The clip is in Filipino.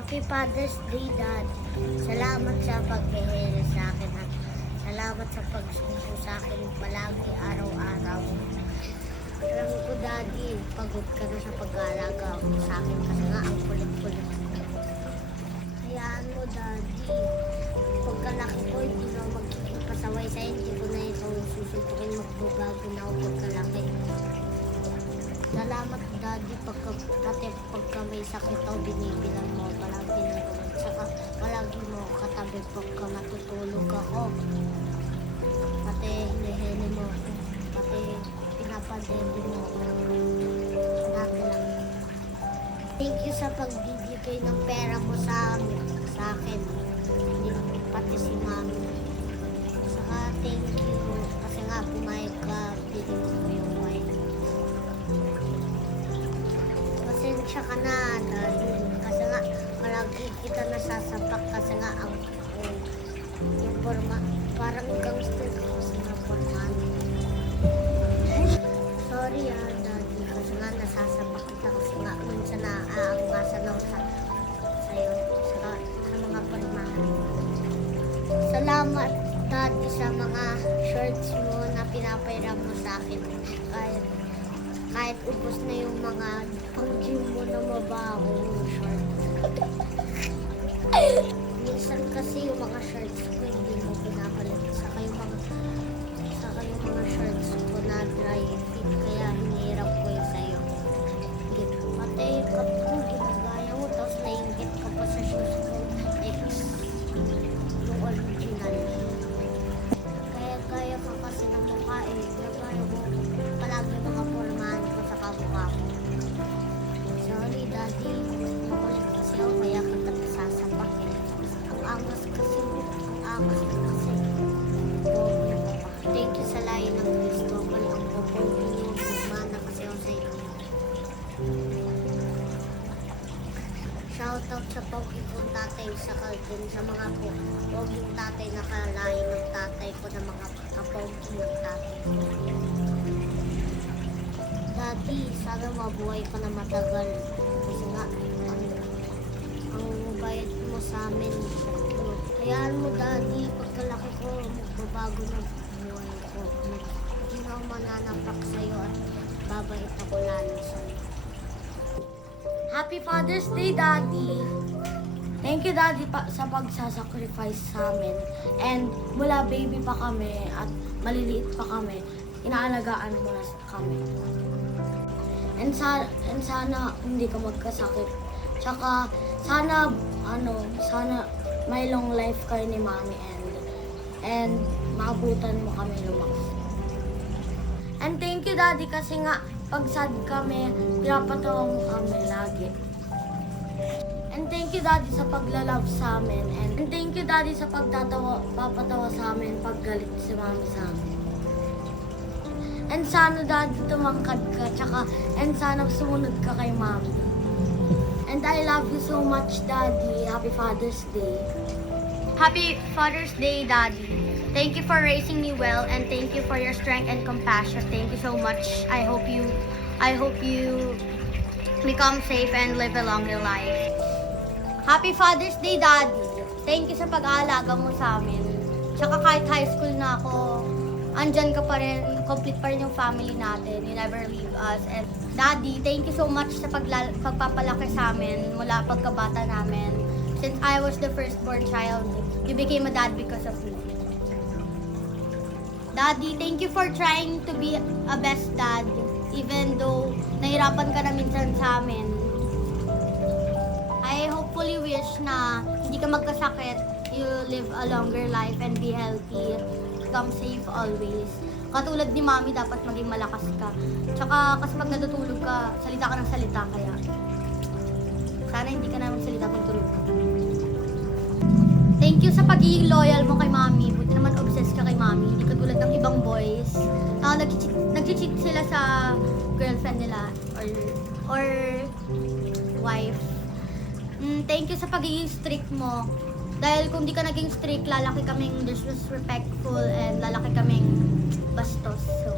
Happy Father's Day, Dad. Salamat sa paghihirap sa akin at salamat sa pagsuso sa akin palagi araw-araw. Alam ko, Daddy, pagod ka na sa pag-aalaga sa akin kasi nga ang kulit-kulit. Hayaan mo, Daddy. Pagkalaki ko, hindi na magiging pasaway sa'yo. Hindi ko na ito susuntukin. Magbabago na ako pagkalaki. Salamat, Daddy, pagka may sakit ako, binibilang mo, palagi na gawin. Saka palagi mo katabi pagka matutulog ako. Pati hinihini mo, pati pinapadede mo. Dati lang. Thank you sa pagbibigay ng pera mo sa akin. Pati si Mami. Saka thank you kasi nga pumayag ka, bili mo ko yung wine. Pasensya ka na, Daddy. Kasi nga, malagi kita nasasapak kasi nga yung forma, parang gangster kasi nga forma. Sorry Daddy, kasi nga nasasapak kita kasi nga minsan naaangasan ako sa'yo, sa mga formahan. Salamat, Daddy, sa mga shorts mo na pinapairam mo sa akin. Kahit ubos na yung mga pang-gym mo na mabahong shorts. Minsan kasi yung mga shorts ko hindi mo pinapalit. Saka yung mga shorts ko na dry fit. Kaya hinihirap ko yung sa'yo. Pati yung cup ko, ginagaya mo. Tapos nainggit ka pa sa shoes ko. Yung original. Kaya ka kasi ng mukha eh. Kaya mo palagi mga formahan ko sa kamukha mo. Sorry, Daddy. Makulit kasi ako kaya kita nasasapak eh. Ang angas kasi. Pogi ka pa. Thank you sa layo ng Cristobal. Ang pogi niyo. Bumana kasi ako sa iyo. Shoutout sa pogi kong tatay sa din sa mga poging tatay na kalayo ng tatay ko na mga kapogi ng tatay ko. Daddy, sana mabuhay ka na matagal. Kasi nga, ang bayad mo sa amin. Hayaan mo, Daddy, pagkalaki ko, magbabago na buhay ko. Hindi na ako mananapak sa'yo at babait ako lalo sa'yo. Happy Father's Day, Daddy! Thank you, Daddy, sa pagsasacrifice sa amin. And mula baby pa kami at maliliit pa kami, inaalagaan mo na kami. And sana hindi ka magkasakit. Tsaka sana may long life kayo ni Mami and maabutan mo kami lumakas. And thank you, Daddy, kasi nga pag sad kami, pinapatawa mo kami lagi. And thank you, Daddy, sa paglalove sa amin. And thank you, Daddy, sa papatawa sa amin pag galit si Mami sa amin. And sana, Daddy, tumangkad ka, and sana sumunod ka kay Mami. And I love you so much, Daddy. Happy Father's Day. Happy Father's Day, Daddy. Thank you for raising me well and thank you for your strength and compassion. Thank you so much. I hope you become safe and live a longer life. Happy Father's Day, Daddy. Thank you sa pag-aalaga mo sa amin. Tsaka kahit high school na ako, andyan ka pa rin, complete pa rin yung family natin. You never leave us. And Daddy, thank you so much sa pagpapalaki sa amin mula pagkabata namin. Since I was the firstborn child, you became a dad because of me. Daddy, thank you for trying to be a best dad even though nahirapan ka na minsan sa amin. I hopefully wish na hindi ka magkasakit, you live a longer life and be healthy, become safe always. Katulad ni Mami, dapat maging malakas ka. Tsaka kasi pag natutulog ka, salita ka ng salita kaya. Sana hindi ka na magsalita pag tulog ka. Thank you sa pagiging loyal mo kay Mami. Buti naman obsessed ka kay Mami. Hindi katulad ng ibang boys. Nag-cheat sila sa girlfriend nila or wife. Thank you sa pagiging strict mo. Dahil kung di ka naging strict, lalaki kaming disrespectful and lalaki kaming bastos. So,